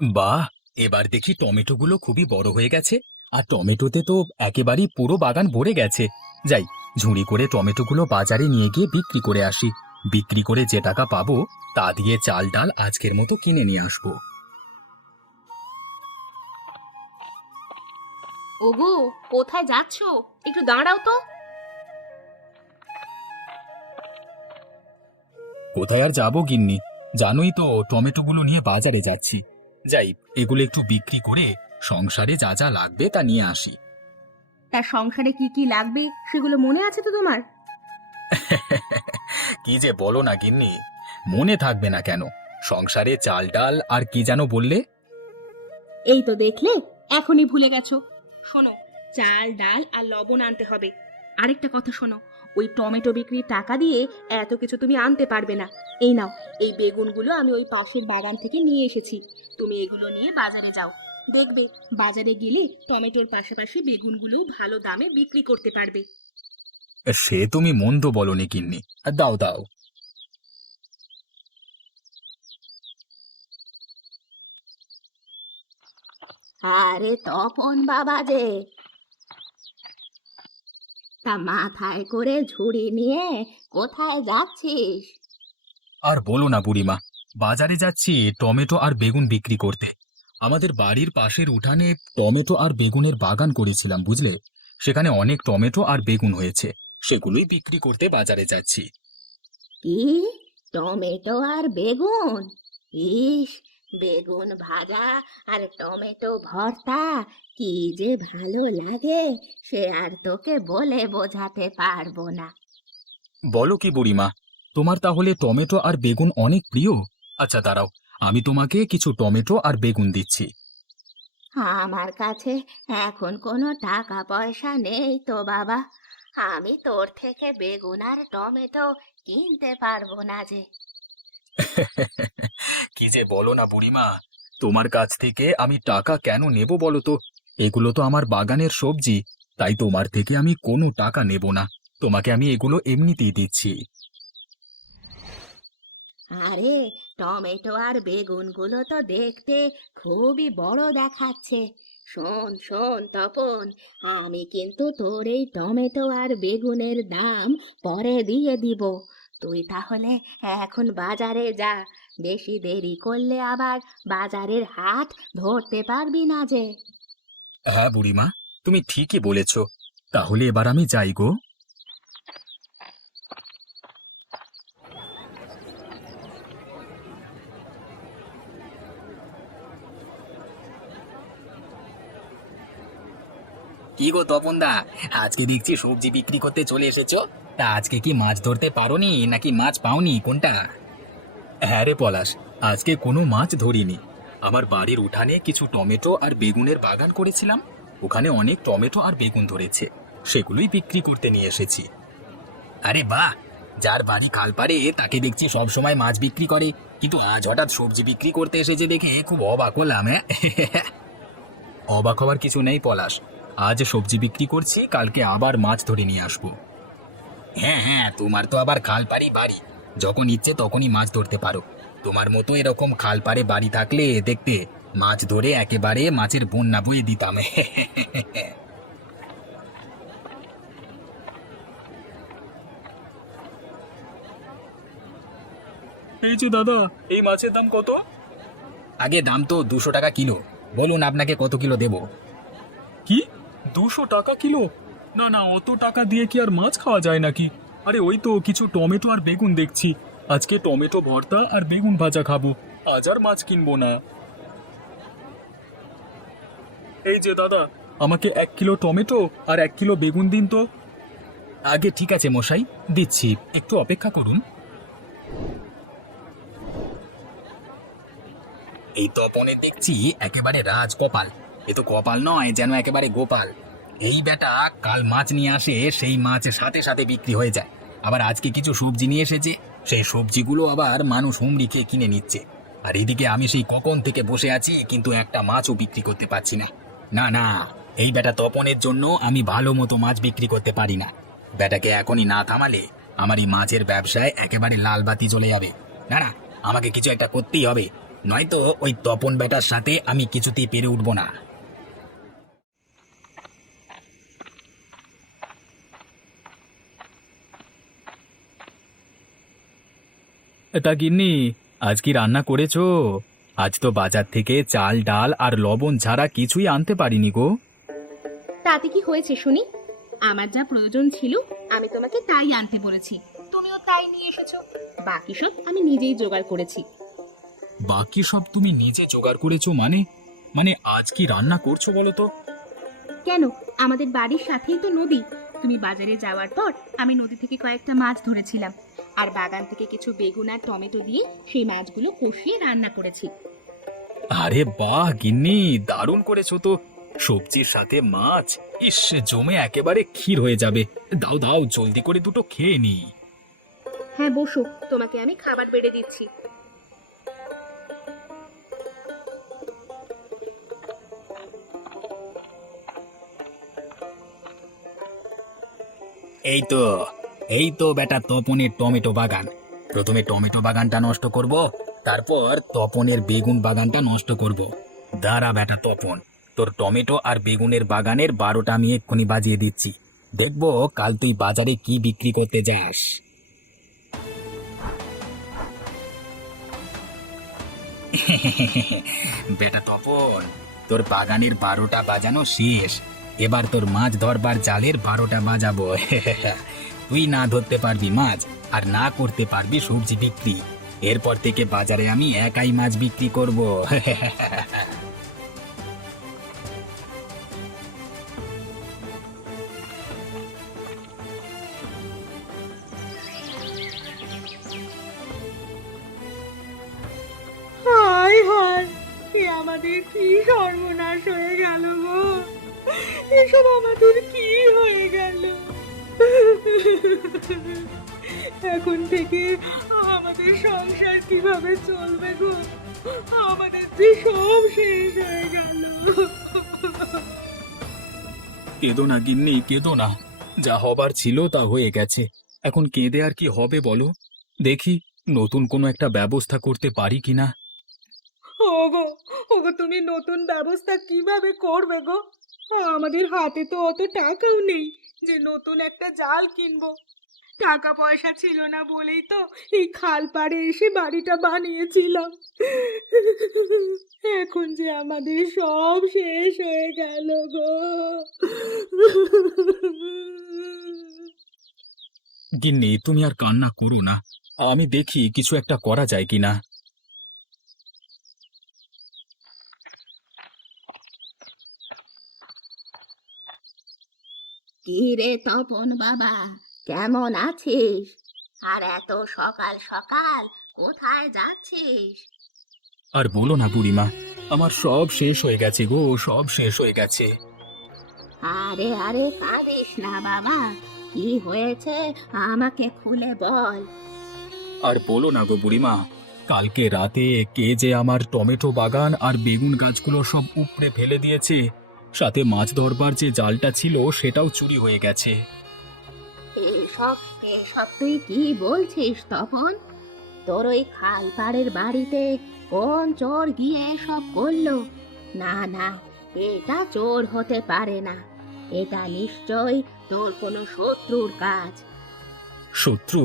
বাহ! এবার দেখি টমেটোগুলো খুবই বড় হয়ে গেছে। আর টমেটোতে তো একেবারেই পুরো বাগান ভরে গেছে। যাই, ঝুড়ি করে টমেটোগুলো বাজারে নিয়ে গিয়ে বিক্রি করে আসি। বিক্রি করে যে টাকা পাবো তা দিয়ে চাল ডাল আজকের মতো কিনে নিয়ে আসবো। ওগো, কোথায় যাচ্ছো? একটু দাঁড়াও তো। কোথায় আর যাবো গিন্নি, জানোই তো টমেটোগুলো নিয়ে বাজারে যাচ্ছি। যাই, এগুলো একটু বিক্রি করে সংসারে যা যা লাগবে তা নিয়ে আসি। তার সংসারে কি কি লাগবে সেগুলো মনে আছে তো তোমার? কি যে বলো না গিন্নি, মনে থাকবে না কেন? সংসারে চাল ডাল আর কি যেন বললে? এই তো দেখলে, এখনই ভুলে গেছো। শোনো, চাল ডাল আর লবণ আনতে হবে। আরেকটা কথা শোনো, ওই টমেটো বিক্রির টাকা দিয়ে এত কিছু তুমি আনতে পারবে না। এই নাও, এই বেগুনগুলো আমি ওই পাশের বাগান থেকে নিয়ে এসেছি। তুমি এগুলো নিয়ে বাজারে যাও। দেখবে, বাজারে গেলে টমেটোর পাশাপাশি বেগুনগুলোও ভালো দামে বিক্রি করতে পারবে। সে তুমি মন্দ বলনি গিন্নি, দাও দাও। আরে তপন বাবা যে, তা মাথায় করে ঝুড়ি নিয়ে কোথায় যাচ্ছিস? আর বলো না বুড়িমা, বাজারে যাচ্ছি টমেটো আর বেগুন বিক্রি করতে। আমাদের বাড়ির পাশের উঠানে টমেটো আর বেগুনের বাগান করেছিলাম, বুঝলে? সেখানে অনেক টমেটো আর বেগুন হয়েছে, সেগুলোই বিক্রি করতে বাজারে যাচ্ছি। কি, টমেটো আর বেগুন? ইস, বেগুন ভাজা আর টমেটো ভর্তা কি যে ভালো লাগে, সে আর তোকে বলে বোঝাতে পারবো না। বলো কি বুড়িমা, তোমার তাহলে টমেটো আর বেগুন অনেক প্রিয়? আচ্ছা দাঁড়াও, আমি তোমাকে কিছু টমেটো আর বেগুন দিচ্ছি। আমার কাছে এখন কোনো টাকা পয়সা নেই তো বাবা, আমি তোর থেকে বেগুন আর টমেটো কিনতে পারবো না যে। কি যে বলো না বুড়িমা, তোমার কাছ থেকে আমি টাকা কেন নেব বলো তো? এগুলো তো আমার বাগানের সবজি, তাই তোমার থেকে আমি কোনো টাকা নেব না। তোমাকে আমি এগুলো এমনিতেই দিচ্ছি। আরে, টমেটো আর বেগুনগুলো তো দেখতে খুবই বড় দেখাচ্ছে। শোন শোন তপন, আমি কিন্তু তোর এই টমেটো আর বেগুনের দাম পরে দিয়ে দিব। তুই তাহলে এখন বাজারে যা, বেশি দেরি করলে আবার বাজারের হাট ধরতে পারবি না যে। হ্যাঁ বুড়িমা, তুমি ঠিকই বলেছ। তাহলে এবার আমি যাই গো। কি গো তপনদা, আজকে দেখছি সবজি বিক্রি করতে চলে এসেছো। তা আজকে কি মাছ ধরতে পারোনি নাকি মাছ পাওনি, কোনটা? হ্যাঁ রে পলাশ, আজকে কোনো মাছ ধরিনি। আমার বাড়ির উঠানে কিছু টমেটো আর বেগুনের বাগান করেছিলাম, ওখানে অনেক টমেটো আর বেগুন ধরেছে, সেগুলোই বিক্রি করতে নিয়ে এসেছি। আরে বাহ! যার বাড়ি খালপাড়ে তাকে দেখছি সব সময় মাছ বিক্রি করে, কিন্তু আজ হঠাৎ সবজি বিক্রি করতে এসেছে দেখে খুব অবাক হলাম। হ্যাঁ, অবাক হওয়ার কিছু নেই পলাশ। আজ সবজি বিক্রি করছি, কালকে আবার মাছ ধরে নিয়ে আসবো। হ্যাঁ হ্যাঁ, তোমার তো আবার খালপাড়ি বাড়ি, যখন ইচ্ছে তখনই মাছ ধরতে পারো। তোমার মতো এরকম খালপাড়ে বাড়ি থাকলে দেখতে মাছ ধরে একেবারে মাছের বন্যা বয়ে দিতাম। এই যে দাদা, এই মাছের দাম কত? আগে দাম তো 200 টাকা কিলো। বলুন আপনাকে কত কিলো দেব? কি, 200 টাকা কিলো? না না, অত টাকা দিয়ে কি আর মাছ খাওয়া যায় নাকি? আরে ওই তো কিছু টমেটো আর বেগুন দেখছি, আজকে টমেটো ভর্তা আর বেগুন ভাজা খাবো, আজ আর মাছ কিনবো না। এই যে দাদা, আমাকে 1 কিলো টমেটো আর 1 কিলো বেগুন দিন তো। আগে ঠিক আছে মশাই, দিচ্ছি, একটু অপেক্ষা করুন। এই তপনে দেখছি একেবারে রাজ কপাল। এ তো কপাল নয়, যেন একেবারে গোপাল। এই বেটা কাল মাছ নিয়ে আসে, সেই মাছ সাথে সাথে বিক্রি হয়ে যায়। আবার আজকে কিছু সবজি নিয়ে এসেছে, সেই সবজিগুলো আবার মানুষ হুমড়ি খেয়ে কিনে নিচ্ছে। আর এদিকে আমি সেই কখন থেকে বসে আছি, কিন্তু একটা মাছও বিক্রি করতে পারছি না। না না, এই বেটা তপনের জন্য আমি ভালো মতো মাছ বিক্রি করতে পারি না। বেটাকে এখনই না থামালে আমার এই মাছের ব্যবসায় একেবারে লাল বাতি জ্বলে যাবে। না না, আমাকে কিছু একটা করতেই হবে। নয়তো ওই তপন বেটার সাথে আমি কিছুতেই পেরে উঠবো না। তা গিন্নি, আজ কি রান্না করেছো? আজ তো বাজার থেকে চাল ডাল আর লবণ ছাড়া কিছুই আনতে পারিনি গো। তাতে কি হয়েছে শুনি? আমার যা প্রয়োজন ছিল আমি তোমাকে তাই আনতে বলেছি, তুমিও তাই নিয়ে এসেছো। বাকি সব আমি নিজেই জোগাড় করেছি। বাকি সব তুমি নিজে জোগাড় করেছো মানে? মানে আজ কি রান্না করছো বলো তো? কেন, আমাদের বাড়ির সাথেই তো নদী। তুমি বাজারে যাওয়ার পর আমি নদী থেকে কয়েকটা মাছ ধরেছিলাম, আর বাগান থেকে কিছু বেগুন আর টমেটো দিয়ে সেই মাছগুলো কষিয়ে রান্না করেছি। আরে বাহ গিন্নি, দারুণ করেছো তো। সবজির সাথে মাছ, ইস, জমে একেবারে ক্ষীর হয়ে যাবে। দাও দাও, জলদি করে দুটো খেয়ে নি। হ্যাঁ বসো, তোমাকে আমি খাবার বেড়ে দিচ্ছি। এই তো, এই তো বেটা তপনের টমেটো বাগান। প্রথমে টমেটো বাগানটা নষ্ট করব, তারপর তপনের বেগুন বাগানটা নষ্ট করব। দাঁড়া বেটা তপন, তোর টমেটো আর বেগুনের বাগানের 12টা আমি এক্ষুনি বাজিয়ে দিচ্ছি। দেখবো কাল তুই বাজারে কি বিক্রি করতে যাস। বেটা তপন, তোর বাগানের 12টা বাজানো শেষ। এবার তোর মাছ ধরবার জালের 12টা বাজাবো। তুই না ধরতে পারবি মাছ, আর না করতে পারবি সবজি বিক্রি। এরপর থেকে বাজারে আমি একাই মাছ বিক্রি করব। হায় হায়, এ আমাদের কি সর্বনাশ হয়ে গেল গো! এসব আমাদের কি হয়ে গেল! এখন থেকে আমাদের সংসার কিভাবে চলবে গো? আমাদের যে সব শেষ হয়ে গেল। কেঁদো না গিন্নি, কেঁদো না। যা হবার ছিল তা হয়ে গেছে। এখন কেঁদে আর কি হবে বলো? দেখি নতুন কোনো একটা ব্যবস্থা করতে পারি কিনা। ওগো, ওগো, তুমি নতুন ব্যবস্থা কিভাবে করবে গো? আমাদের হাতে তো অত টাকাও নেই যে নতুন একটা জাল কিনবো। টাকা পয়সা ছিল না বলেই তো এই খাল পাড়ে এসে বাড়িটা বানিয়েছিলাম। এখন যে আমাদের সব শেষ হয়ে গেল গো! গিন্নি তুমি আর কান্না করো না, আমি দেখি কিছু একটা করা যায় কিনা। কি রে তপন বাবা, কেমন আছিস? আর এত সকাল সকাল কোথায় যাচ্ছিস? আর বলো না বুড়িমা, আমার সব শেষ হয়ে গেছে গো, সব শেষ হয়ে গেছে। আরে আরে, কাঁদিস না বাবা, কি হয়েছে আমাকে খুলে বল। আর বলো না গো বুড়িমা, কালকে রাতে কে যে আমার টমেটো বাগান আর বেগুন গাছগুলো সব উপড়ে ফেলে দিয়েছে, সাথে মাছ ধরবার যে জালটা ছিল সেটাও চুরি হয়ে গেছে। এসব এসব তুই কি বলছিস তপন? তোর ওই খাল পাড়ের বাড়িতে কোন চোর গিয়ে এসব করলো? না না, এটা চোর হতে পারে না, এটা নিশ্চয়ই তোর কোনো শত্রুর কাজ। শত্রু?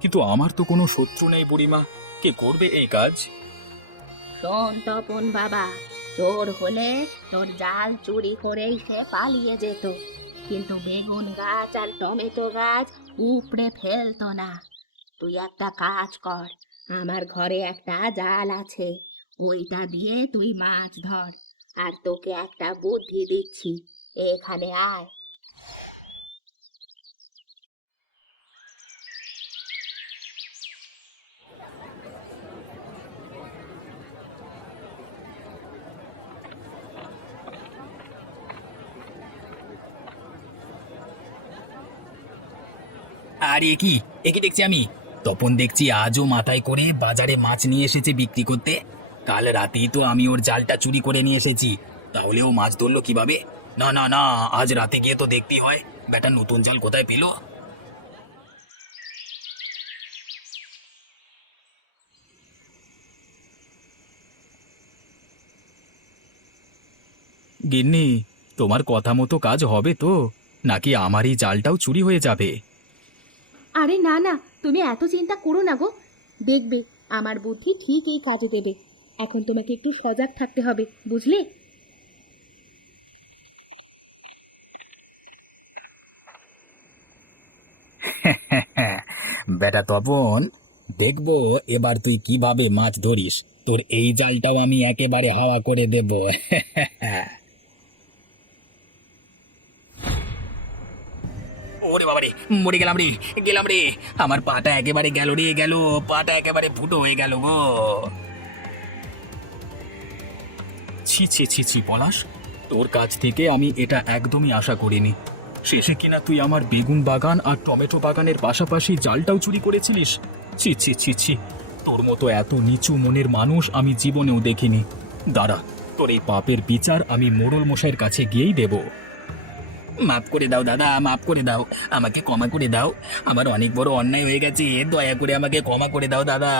কিন্তু আমার তো কোনো শত্রু নেই বুড়িমা, কে করবে এই কাজ? শোন তপন বাবা, চোর হলে তোর জাল চুরি করেই সে পালিয়ে যেত, কিন্তু বেগুন গাছ আর টমেটো গাছ উপড়ে ফেলতো না। তুই একটা কাজ কর, আমার ঘরে একটা জাল আছে, ওইটা দিয়ে তুই মাছ ধর। আর তোকে একটা বুদ্ধি দিচ্ছি, এখানে আয়। আর এ কি দেখছি আমি? তপন দেখছি আজও মাথায় করে বাজারে মাছ নিয়ে এসেছে বিক্রি করতে। কাল রাতেই তো আমি ওর জালটা চুরি করে নিয়ে এসেছি, তাহলে ও মাছ ধরলো কিভাবে? না না না, আজ রাতে গিয়ে তো দেখতেই হয় বেটা নতুন জাল কোথায় পেলো। গিন্নি, তোমার কথা মতো কাজ হবে তো, নাকি আমার এই জালটাও চুরি হয়ে যাবে? আরে না না, তুমি এত চিন্তা করো না গো। দেখবে আমার বুদ্ধি ঠিক এই কাজে দেবে। এখন তোমাকে একটু সজাগ থাকতে হবে, বুঝলে? বেটা তপন, দেখবো এবার তুই কিভাবে মাছ ধরিস। তোর এই জালটাও আমি একেবারে হাওয়া করে দেব। ওরে বাবা রে, মরে গেলাম রে, গেলাম রে। আমার পাটা একেবারে গেল রে, গেল। পাটা একেবারে ফুটো হয়ে গেল গো। ছি ছি ছি ছি পলাশ, তোর কাছ থেকে আমি এটা একদমই আশা করিনি। শেষে কিনা তুই আমার বেগুন বাগান আর টমেটো বাগানের পাশাপাশি জালটাও চুরি করেছিলিস। ছি ছি ছি ছি, তোর মতো এত নিচু মনের মানুষ আমি জীবনেও দেখিনি। দাঁড়া, তোর এই পাপের বিচার আমি মোড়ল মশাইয়ের কাছে গিয়েই দেব। মাফ করে দাও দাদা, মাফ করে দাও, আমাকে ক্ষমা করে দাও। আমার অনেক বড় অন্যায় হয়ে গেছে, দয়া করে আমাকে ক্ষমা করে দাও দাদা।